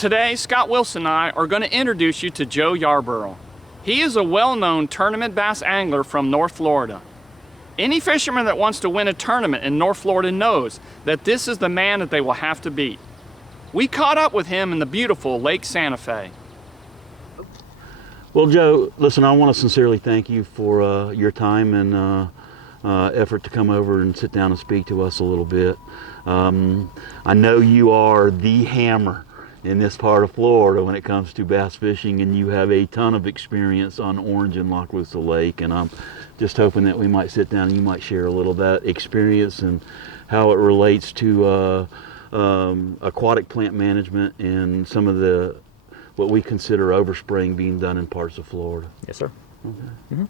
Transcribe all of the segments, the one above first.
Today, Scott Wilson and I are going to introduce you to Joe Yarborough. He is a well-known tournament bass angler from North Florida. Any fisherman that wants to win a tournament in North Florida knows that this is the man that they will have to beat. We caught up with him in the beautiful Lake Santa Fe. Well, Joe, listen, I want to sincerely thank you for your time and effort to come over and sit down and speak to us a little bit. I know you are the hammer in this part of Florida when it comes to bass fishing, and you have a ton of experience on Orange and La Cruza Lake, and I'm just hoping that we might sit down and you might share a little of that experience and how it relates to aquatic plant management and some of the what we consider overspraying being done in parts of Florida. Yes, sir. Okay. Mm-hmm.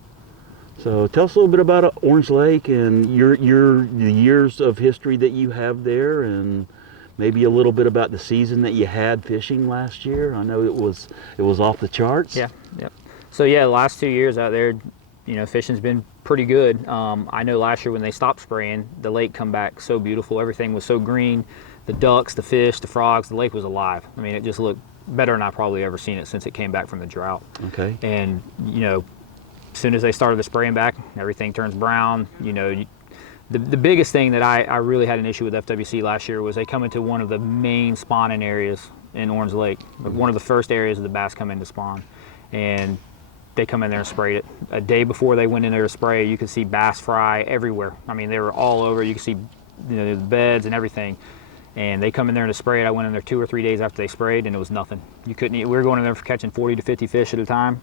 So tell us a little bit about Orange Lake and the years of history that you have there, and maybe a little bit about the season that you had fishing last year. I know it was off the charts. Yeah, yep. So yeah, the last 2 years out there, you know, fishing's been pretty good. I know last year when they stopped spraying, the lake come back so beautiful. Everything was so green. The ducks, the fish, the frogs, the lake was alive. I mean, it just looked better than I've probably ever seen it since it came back from the drought. Okay. And, you know, as soon as they started the spraying back, everything turns brown. You know, the biggest thing that I really had an issue with FWC last year was they come into one of the main spawning areas in Orange Lake. One of the first areas of the bass come in to spawn. And they come in there and sprayed it. A day before they went in there to spray, you could see bass fry everywhere. I mean, they were all over. You could see, you know, the beds and everything. And they come in there to spray it. I went in there 2 or 3 days after they sprayed, and it was nothing. You couldn't eat. We were going in there for catching 40 to 50 fish at a time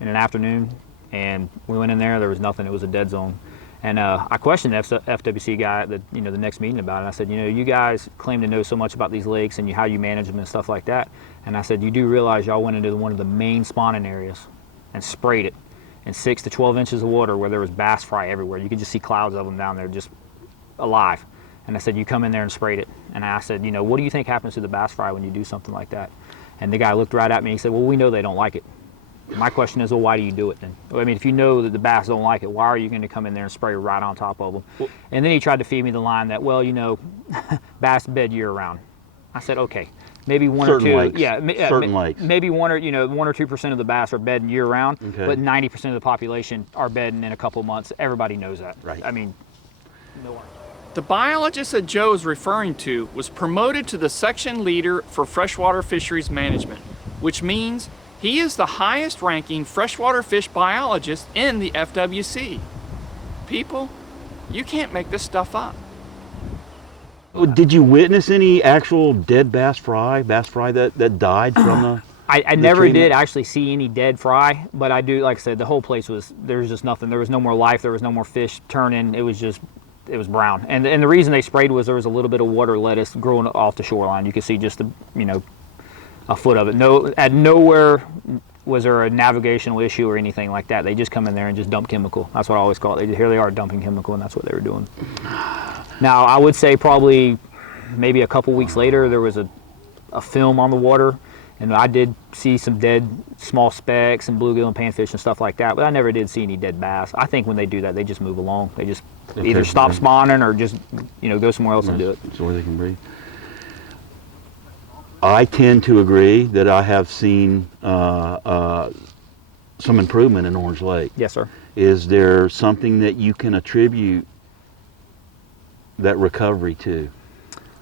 in an afternoon. And we went in there was nothing. It was a dead zone. And I questioned the FWC guy at the next meeting about it. I said, you know, you guys claim to know so much about these lakes and how you manage them and stuff like that. And I said, you do realize y'all went into one of the main spawning areas and sprayed it in 6 to 12 inches of water where there was bass fry everywhere. You could just see clouds of them down there just alive. And I said, you come in there and sprayed it. And I said, you know, what do you think happens to the bass fry when you do something like that? And the guy looked right at me and he said, well, we know they don't like it. My question is, well, why do you do it then? I mean, if you know that the bass don't like it, why are you going to come in there and spray right on top of them? Well, and then he tried to feed me the line that, well, you know, bass bed year round. I said, okay, maybe one or two. Lakes. Yeah, certain lakes. Maybe 1 or 2% of the bass are bedding year round, okay. But 90% of the population are bedding in a couple months. Everybody knows that. Right. I mean, no one. The biologist that Joe is referring to was promoted to the section leader for freshwater fisheries management, which means he is the highest ranking freshwater fish biologist in the FWC. People, you can't make this stuff up. Did you witness any actual dead bass fry that died from the... I never did actually see any dead fry, but I do, like I said, the whole place there was just nothing. There was no more life. There was no more fish turning. It was brown. And the reason they sprayed was there was a little bit of water lettuce growing off the shoreline. You could see just a foot of it. At nowhere was there a navigational issue or anything like that. They just come in there and just dump chemical. That's what I always call it. Here they are dumping chemical, and that's what they were doing. Now, I would say probably maybe a couple weeks later, there was a film on the water, and I did see some dead small specks and bluegill and panfish and stuff like that, but I never did see any dead bass. I think when they do that, they just move along. They just either stop spawning or just, go somewhere else and do it. So where they can breathe. I tend to agree that I have seen some improvement in Orange Lake. Yes, sir. Is there something that you can attribute that recovery to?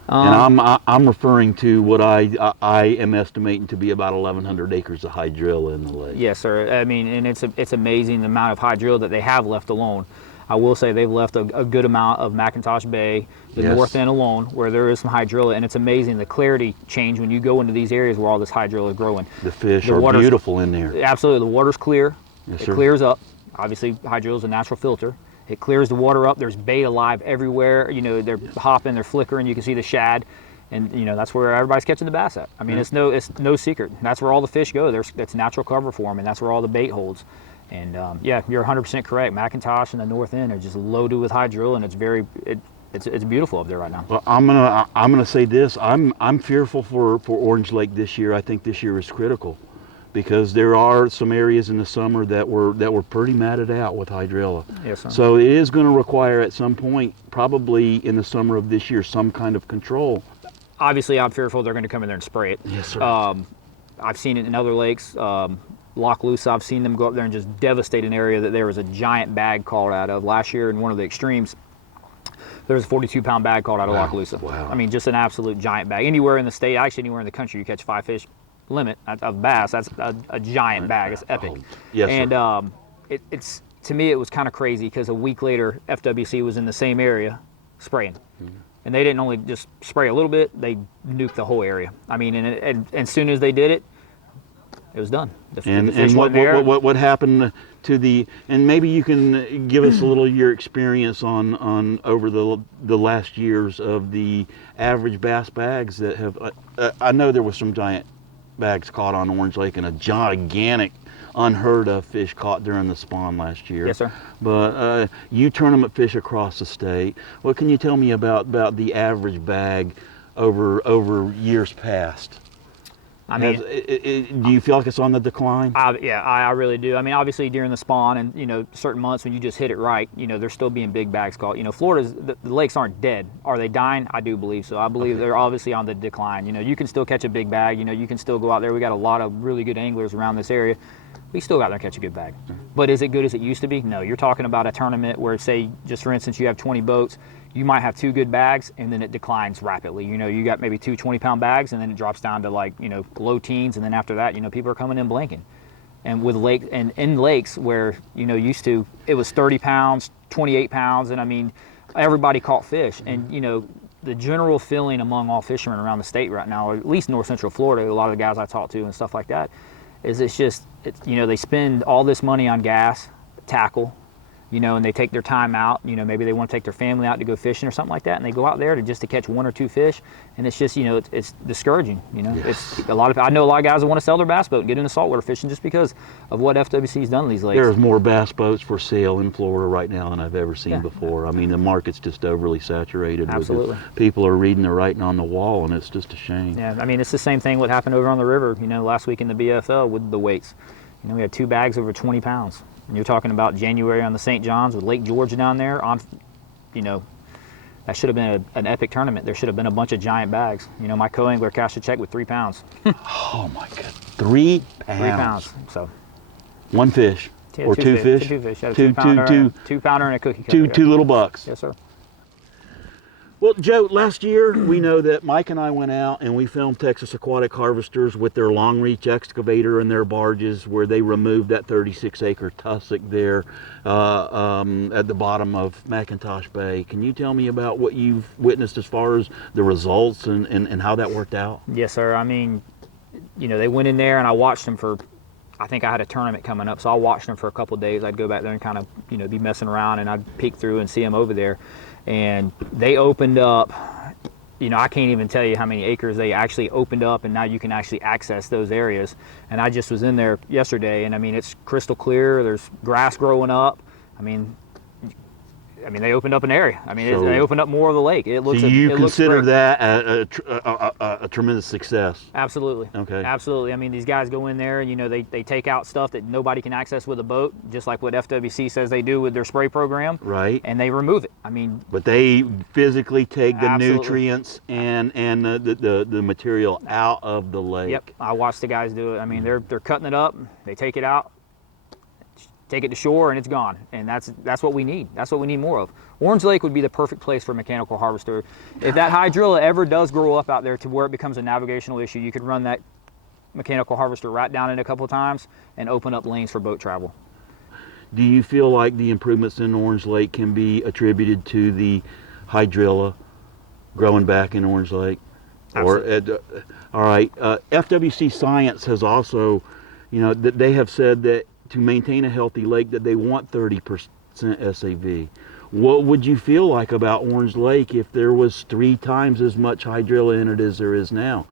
And I'm referring to what I am estimating to be about 1,100 acres of hydrilla in the lake. Yes, sir. I mean, and it's amazing the amount of hydrilla that they have left alone. I will say they've left a good amount of McIntosh Bay, the north end alone, where there is some hydrilla, and it's amazing the clarity change when you go into these areas where all this hydrilla is growing. The fish are beautiful in there. Absolutely. The water's clear. Yes, it sir. Clears up. Obviously, hydrilla is a natural filter. It clears the water up. There's bait alive everywhere. They're hopping, they're flickering. You can see the shad, and that's where everybody's catching the bass at. I mean, it's no secret. That's where all the fish go. That's natural cover for them, and that's where all the bait holds. And yeah, you're 100% correct. McIntosh and the north end are just loaded with hydrilla, and it's beautiful up there right now. Well, I'm gonna say this. I'm fearful for Orange Lake this year. I think this year is critical, because there are some areas in the summer that were pretty matted out with hydrilla. Yes, sir. So it is going to require at some point, probably in the summer of this year, some kind of control. obviously I'm fearful they're going to come in there and spray it. Yes, sir. I've seen it in other lakes. Loch Loosa, I've seen them go up there and just devastate an area that there was a giant bag called out of. Last year in one of the extremes, there was a 42-pound bag called out of Loch Loosa. Wow. I mean, just an absolute giant bag. Anywhere in the state, actually anywhere in the country, you catch 5 fish limit of bass. That's a giant bag. It's epic. Oh, yes, and sir. it's to me, it was kind of crazy because a week later, FWC was in the same area spraying. And they didn't only just spray a little bit, they nuked the whole area. I mean, and as soon as they did it, it was done. The fish wasn't there. What happened to the, and maybe you can give us a little of your experience on over the last years of the average bass bags that have, I know there was some giant bags caught on Orange Lake and a gigantic unheard of fish caught during the spawn last year. Yes, sir. But you tournament fish across the state. What can you tell me about the average bag over years past? I mean, do you feel like it's on the decline? Yeah, I really do. I mean, obviously during the spawn and, you know, certain months when you just hit it right, you know, there's still being big bags caught. You know, Florida's, the lakes aren't dead. Are they dying? I do believe so. I believe they're obviously on the decline. You know, you can still catch a big bag. You know, you can still go out there. We got a lot of really good anglers around this area. We still got there and catch a good bag. But is it good as it used to be? No. You're talking about a tournament where, say, just for instance, you have 20 boats. You might have 2 good bags, and then it declines rapidly. You know, you got maybe 2 20-pound bags, and then it drops down to, like, you know, low teens, and then after that, you know, people are coming in blanking. And with in lakes where, you know, used to, it was 30 pounds, 28 pounds, and I mean, everybody caught fish. And, you know, the general feeling among all fishermen around the state right now, or at least North Central Florida, a lot of the guys I talk to and stuff like that, is you know, they spend all this money on gas, tackle, you know, and they take their time out, you know, maybe they want to take their family out to go fishing or something like that, and they go out there to catch 1 or 2 fish, and it's just, you know, it's discouraging, you know. Yes. I know a lot of guys that want to sell their bass boat and get into saltwater fishing just because of what FWC's done to these lakes. There's more bass boats for sale in Florida right now than I've ever seen before. I mean, the market's just overly saturated. Absolutely. People are reading the writing on the wall, and it's just a shame. Yeah, I mean, it's the same thing what happened over on the river, you know, last week in the BFL with the weights. You know, we had 2 bags over 20 pounds. And you're talking about January on the St. Johns with Lake George down there. You know, that should have been an epic tournament. There should have been a bunch of giant bags. You know, my co-angler cashed a check with 3 pounds. Oh my God, 3 pounds. 3 pounds. So 1 fish, yeah, or 2 fish. 2 fish. Yeah, two 2-pounder and a cookie cutter. Two little bucks. Yes, sir. Well, Joe, last year we know that Mike and I went out and we filmed Texas Aquatic Harvesters with their long reach excavator and their barges where they removed that 36-acre tussock there at the bottom of McIntosh Bay. Can you tell me about what you've witnessed as far as the results and how that worked out? Yes, sir. I mean, you know, they went in there and I watched them for, I think I had a tournament coming up, so I watched them for a couple of days. I'd go back there and kind of, you know, be messing around, and I'd peek through and see them over there. And they opened up, you know, I can't even tell you how many acres they actually opened up, and now you can actually access those areas. And I just was in there yesterday, and I mean, it's crystal clear. There's grass growing up. I mean, they opened up an area. I mean, they opened up more of the lake. It looks. So you consider looks that a tremendous success? Absolutely. Okay. Absolutely. I mean, these guys go in there and, you know, they take out stuff that nobody can access with a boat, just like what FWC says they do with their spray program. Right. And they remove it. I mean. But they physically take the Absolutely. Nutrients and the material out of the lake. Yep. I watched the guys do it. I mean, they're cutting it up. They take it out. Take it to shore and it's gone, and that's what we need. That's what we need more of. Orange Lake would be the perfect place for a mechanical harvester. If that hydrilla ever does grow up out there to where it becomes a navigational issue, you could run that mechanical harvester right down it a couple of times and open up lanes for boat travel. Do you feel like the improvements in Orange Lake can be attributed to the hydrilla growing back in Orange Lake? Absolutely. All right. FWC Science has also, you know, that they have said that to maintain a healthy lake that they want 30% SAV. What would you feel like about Orange Lake if there was 3 times as much hydrilla in it as there is now?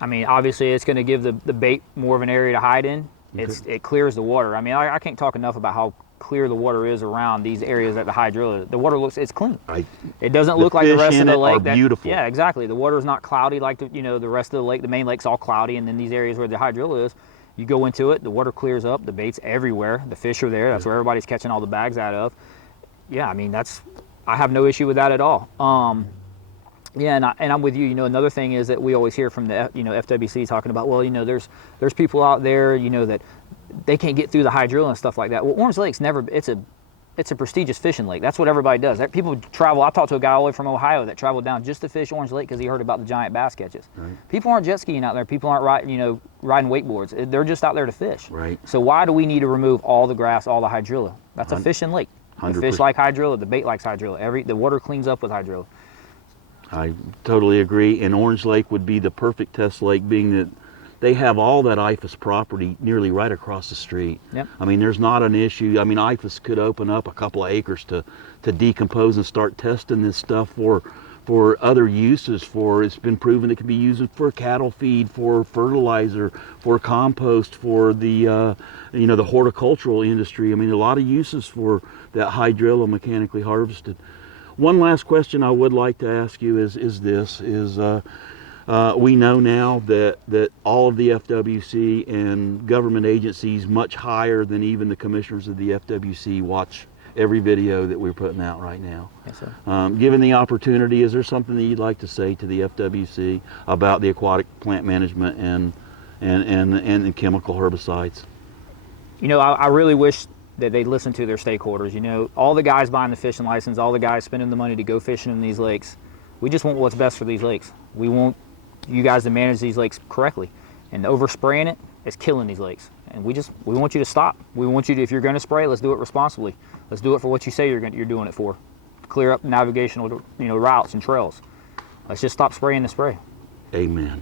I mean, obviously it's going to give the bait more of an area to hide in. Okay. It clears the water. I mean, I can't talk enough about how clear the water is around these areas at the hydrilla. The water it's clean. It doesn't look like the rest of the lake. Are beautiful. Yeah, exactly. The water is not cloudy like the rest of the lake. The main lake's all cloudy, and then these areas where the hydrilla is, you go into it, the water clears up, the bait's everywhere, the fish are there, that's where everybody's catching all the bags out of. Yeah, I mean, I have no issue with that at all. Yeah, and I'm with you. You know, another thing is that we always hear from the FWC talking about, well, you know, there's people out there, you know, that they can't get through the hydrilla and stuff like that. Well, Orange Lake's never, it's a prestigious fishing lake. That's what everybody does. People travel. I talked to a guy all the way from Ohio that traveled down just to fish Orange Lake because he heard about the giant bass catches. Right. People aren't jet skiing out there. People aren't riding wakeboards. They're just out there to fish. Right. So why do we need to remove all the grass, all the hydrilla? That's a fishing lake. The 100%. fish like hydrilla. The bait likes hydrilla. The water cleans up with hydrilla. I totally agree. And Orange Lake would be the perfect test lake, being that they have all that IFAS property nearly right across the street. Yep. I mean, there's not an issue. I mean, IFAS could open up a couple of acres to decompose and start testing this stuff for other uses. It's been proven it can be used for cattle feed, for fertilizer, for compost, for the the horticultural industry. I mean, a lot of uses for that hydrilla mechanically harvested. One last question I would like to ask you is we know now that all of the FWC and government agencies much higher than even the commissioners of the FWC watch every video that we're putting out right now. Yes, sir. Given the opportunity, is there something that you'd like to say to the FWC about the aquatic plant management and chemical herbicides? You know, I really wish that they listen to their stakeholders. You know, all the guys buying the fishing license, all the guys spending the money to go fishing in these lakes, we just want what's best for these lakes. We want you guys to manage these lakes correctly, and overspraying it is killing these lakes. And we want you to stop. We want you to, if you're going to spray, let's do it responsibly. Let's do it for what you say you're doing it for. Clear up navigational, routes and trails. Let's just stop spraying the spray. Amen.